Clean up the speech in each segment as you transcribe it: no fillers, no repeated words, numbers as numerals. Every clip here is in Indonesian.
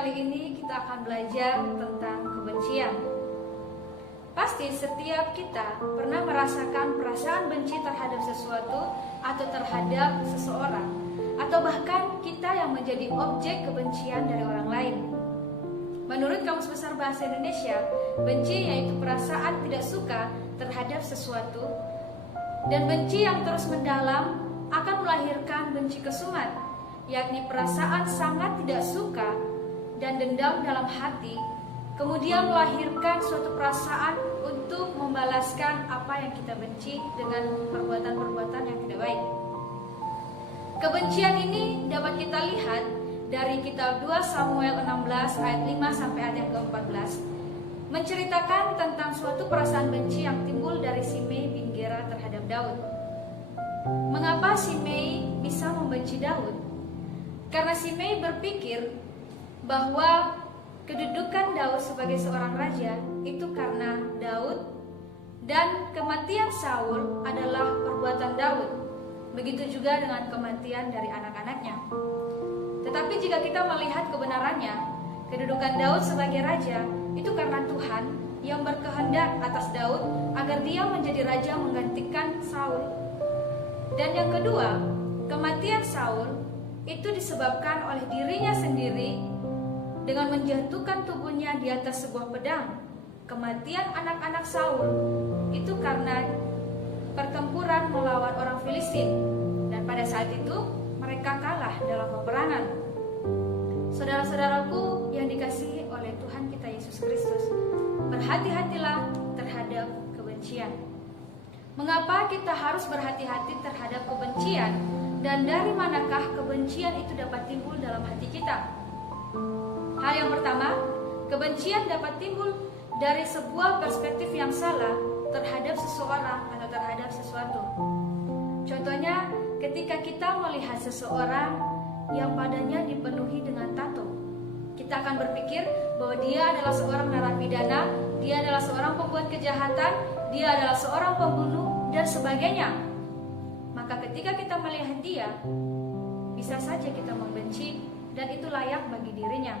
kali ini kita akan belajar tentang kebencian. Pasti setiap kita pernah merasakan perasaan benci terhadap sesuatu atau terhadap seseorang, atau bahkan kita yang menjadi objek kebencian dari orang lain. Menurut Kamus Besar Bahasa Indonesia, benci yaitu perasaan tidak suka terhadap sesuatu, dan benci yang terus mendalam akan melahirkan benci kesumat, yakni perasaan sangat tidak suka dan dendam dalam hati, kemudian melahirkan suatu perasaan untuk membalaskan apa yang kita benci dengan perbuatan-perbuatan yang tidak baik. Kebencian ini dapat kita lihat dari kitab 2 Samuel 16 ayat 5 sampai ayat yang ke-14, menceritakan tentang suatu perasaan benci yang timbul dari Simei bin Gera terhadap Daud. Mengapa Simei bisa membenci Daud? Karena Simei berpikir bahwa kedudukan Daud sebagai seorang raja itu karena Daud, dan kematian Saul adalah perbuatan Daud. Begitu juga dengan kematian dari anak-anaknya. Tetapi jika kita melihat kebenarannya, kedudukan Daud sebagai raja itu karena Tuhan yang berkehendak atas Daud agar dia menjadi raja menggantikan Saul. Dan yang kedua, kematian Saul itu disebabkan oleh dirinya sendiri dengan menjatuhkan tubuhnya di atas sebuah pedang. Kematian anak-anak Saul itu karena pertempuran melawan orang Filistin, dan pada saat itu mereka kalah dalam peperangan. Saudara-saudaraku yang dikasihi oleh Tuhan kita Yesus Kristus, berhati-hatilah terhadap kebencian. Mengapa kita harus berhati-hati terhadap kebencian, dan dari manakah kebencian itu dapat timbul dalam hati kita? Hal yang pertama, kebencian dapat timbul dari sebuah perspektif yang salah terhadap seseorang atau terhadap sesuatu. Contohnya, ketika kita melihat seseorang yang badannya dipenuhi dengan tato, kita akan berpikir bahwa dia adalah seorang narapidana, dia adalah seorang pembuat kejahatan, dia adalah seorang pembunuh, dan sebagainya. Maka ketika kita melihat dia, bisa saja kita membenci, dan itu layak bagi dirinya.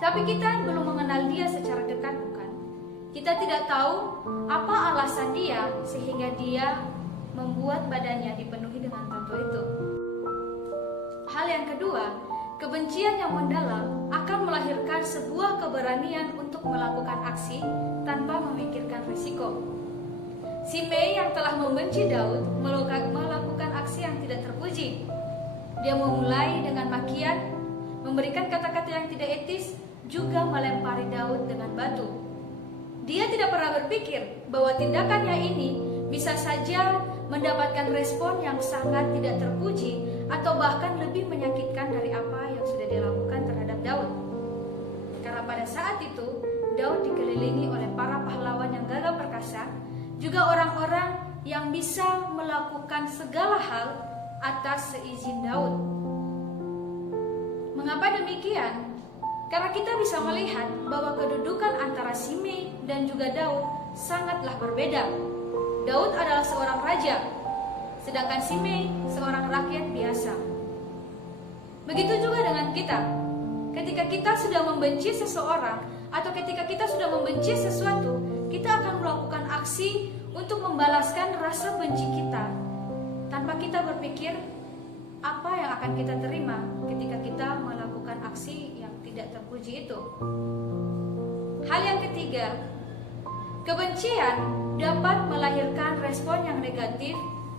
Tapi kita belum mengenal dia secara dekat, bukan? Kita tidak tahu apa alasan dia sehingga dia membuat badannya dipenuhi dengan tato itu. Hal yang kedua, kebencian yang mendalam akan melahirkan sebuah keberanian untuk melakukan aksi tanpa memikirkan risiko. Simei yang telah membenci Daud melakukan aksi yang tidak terpuji. Dia memulai dengan makian, memberikan kata-kata yang tidak etis, juga melempari Daud dengan batu. Dia tidak pernah berpikir bahwa tindakannya ini bisa saja mendapatkan respon yang sangat tidak terpuji atau bahkan lebih menyakitkan dari apa yang sudah dia lakukan terhadap Daud. Karena pada saat itu Daud dikelilingi oleh para pahlawan yang gagah perkasa, juga orang-orang yang bisa melakukan segala hal atas seizin Daud. Mengapa demikian? Karena kita bisa melihat bahwa kedudukan antara Simei dan juga Daud sangatlah berbeda. Daud adalah seorang raja, sedangkan Simei seorang rakyat biasa. Begitu juga dengan kita. Ketika kita sudah membenci seseorang atau ketika kita sudah membenci sesuatu, kita akan melakukan aksi untuk membalaskan rasa benci kita tanpa kita berpikir apa yang akan kita terima ketika kita melakukan aksi yang tidak terpuji itu. Hal yang ketiga, kebencian dapat melahirkan respon yang negatif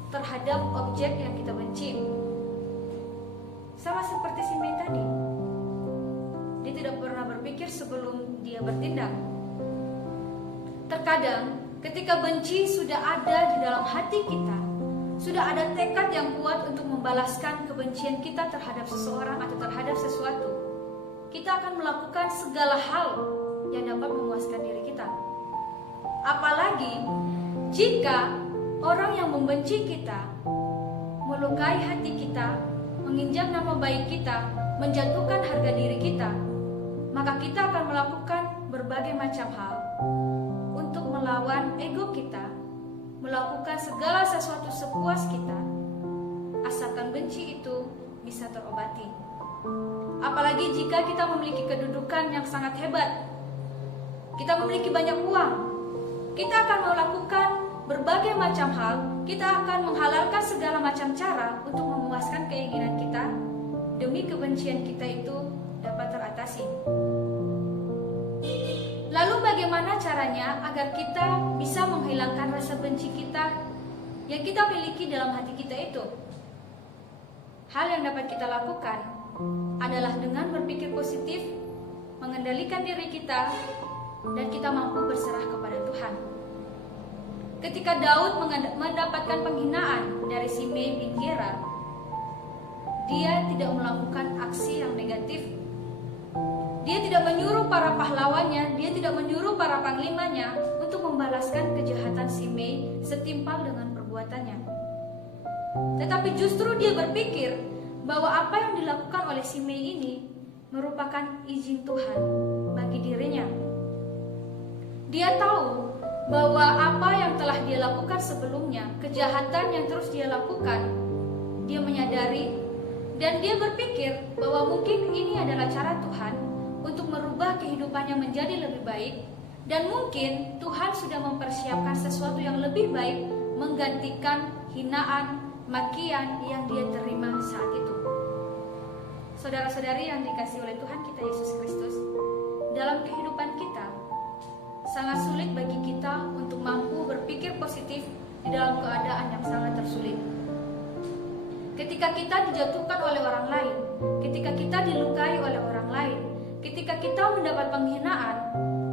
terhadap objek yang kita benci. Sama seperti Simei tadi, dia tidak pernah berpikir sebelum dia bertindak. Terkadang ketika benci sudah ada di dalam hati kita, sudah ada tekad yang kuat untuk membalaskan kebencian kita terhadap seseorang atau terhadap sesuatu, kita akan melakukan segala hal yang dapat memuaskan diri kita. Apalagi jika orang yang membenci kita melukai hati kita, menginjak nama baik kita, menjatuhkan harga diri kita, maka kita akan melakukan berbagai macam hal untuk melawan ego kita, melakukan segala sesuatu sepuas kita, asalkan benci itu bisa terobati. apalagi jika kita memiliki kedudukan yang sangat hebat. Kita memiliki banyak uang. Kita akan melakukan berbagai macam hal. Kita akan menghalalkan segala macam cara untuk memuaskan keinginan kita demi kebencian kita itu dapat teratasi. Lalu bagaimana caranya agar kita bisa menghilangkan rasa benci kita yang kita miliki dalam hati kita itu? Hal yang dapat kita lakukan adalah dengan berpikir positif, mengendalikan diri kita, dan kita mampu berserah kepada Tuhan. Ketika Daud mendapatkan penghinaan dari Simei bin Gera, dia tidak melakukan aksi yang negatif. Dia tidak menyuruh para pahlawannya, dia tidak menyuruh para panglimanya untuk membalaskan kejahatan Simei setimpal dengan perbuatannya. Tetapi justru dia berpikir bahwa apa yang dilakukan oleh Simei ini merupakan izin Tuhan bagi dirinya. Dia tahu bahwa apa yang telah dia lakukan sebelumnya, kejahatan yang terus dia lakukan, dia menyadari dan dia berpikir bahwa mungkin ini adalah cara Tuhan untuk merubah kehidupannya menjadi lebih baik, dan mungkin Tuhan sudah mempersiapkan sesuatu yang lebih baik menggantikan hinaan, makian yang dia terima saat itu. Saudara-saudari yang dikasihi oleh Tuhan kita Yesus Kristus, dalam kehidupan kita sangat sulit bagi kita untuk mampu berpikir positif di dalam keadaan yang sangat tersulit. Ketika kita dijatuhkan oleh orang lain, ketika kita dilukai oleh orang lain, ketika kita mendapat penghinaan,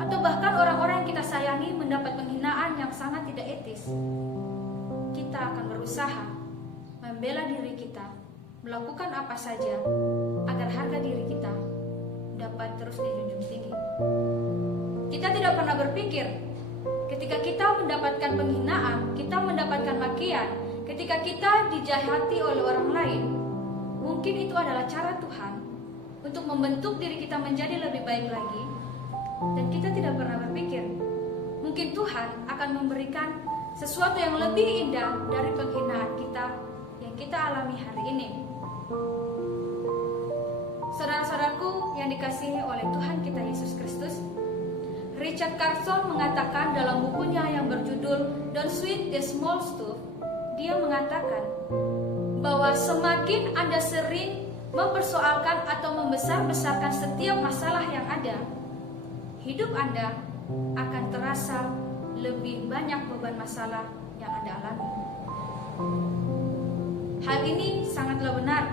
atau bahkan orang-orang yang kita sayangi mendapat penghinaan yang sangat tidak etis, kita akan berusaha membela diri kita, melakukan apa saja agar harga diri kita dapat terus dijunjung tinggi. Kita tidak pernah berpikir ketika kita mendapatkan penghinaan, kita mendapatkan makian, ketika kita dijahati oleh orang lain, mungkin itu adalah cara Tuhan untuk membentuk diri kita menjadi lebih baik lagi. Dan kita tidak pernah berpikir mungkin Tuhan akan memberikan sesuatu yang lebih indah dari penghinaan kita yang kita alami hari ini. Saudara-saudaraku yang dikasihi oleh Tuhan kita Yesus Kristus, Richard Carson mengatakan dalam bukunya yang berjudul Don't Sweat the Small Stuff, dia mengatakan bahwa semakin Anda sering mempersoalkan atau membesar-besarkan setiap masalah yang ada, hidup Anda akan terasa lebih banyak beban masalah yang Anda alami. Hal ini sangatlah benar.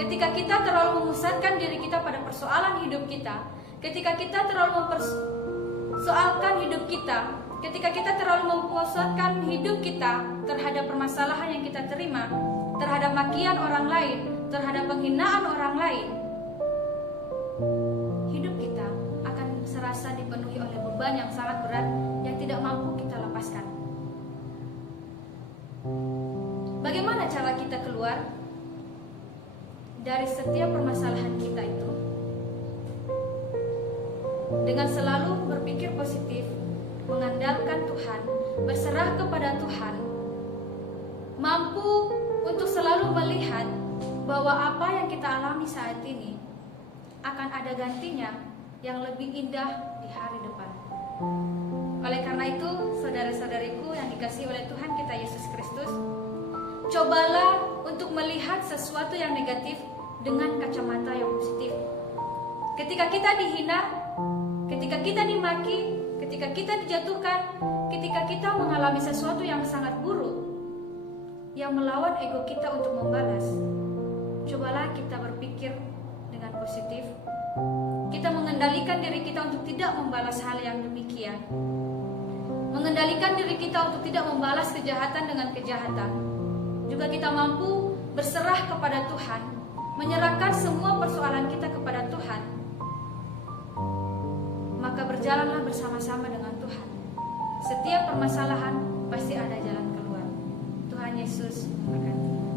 Ketika kita terlalu memusatkan diri kita pada persoalan hidup kita, ketika kita terlalu mempersoalkan hidup kita, ketika kita terlalu memusatkan hidup kita terhadap permasalahan yang kita terima, terhadap makian orang lain, terhadap penghinaan orang lain, hidup kita akan serasa dipenuhi oleh beban yang sangat berat yang tidak mampu kita lepaskan. Bagaimana cara kita keluar dari setiap permasalahan kita itu? Dengan selalu berpikir positif, mengandalkan Tuhan, berserah kepada Tuhan, mampu untuk selalu melihat bahwa apa yang kita alami saat ini akan ada gantinya yang lebih indah di hari depan. Oleh karena itu, saudara-saudariku yang dikasihi oleh Tuhan kita Yesus Kristus, cobalah untuk melihat sesuatu yang negatif dengan kacamata yang positif. Ketika kita dihina, ketika kita dimaki, ketika kita dijatuhkan, ketika kita mengalami sesuatu yang sangat buruk yang melawan ego kita untuk membalas, cobalah kita berpikir dengan positif. Kita mengendalikan diri kita untuk tidak membalas hal yang demikian, mengendalikan diri kita untuk tidak membalas kejahatan dengan kejahatan. Juga kita mampu berserah kepada Tuhan, menyerahkan semua persoalan kita kepada Tuhan. Maka berjalanlah bersama-sama dengan Tuhan. Setiap permasalahan pasti ada jalan keluar. Tuhan Yesus memberkati.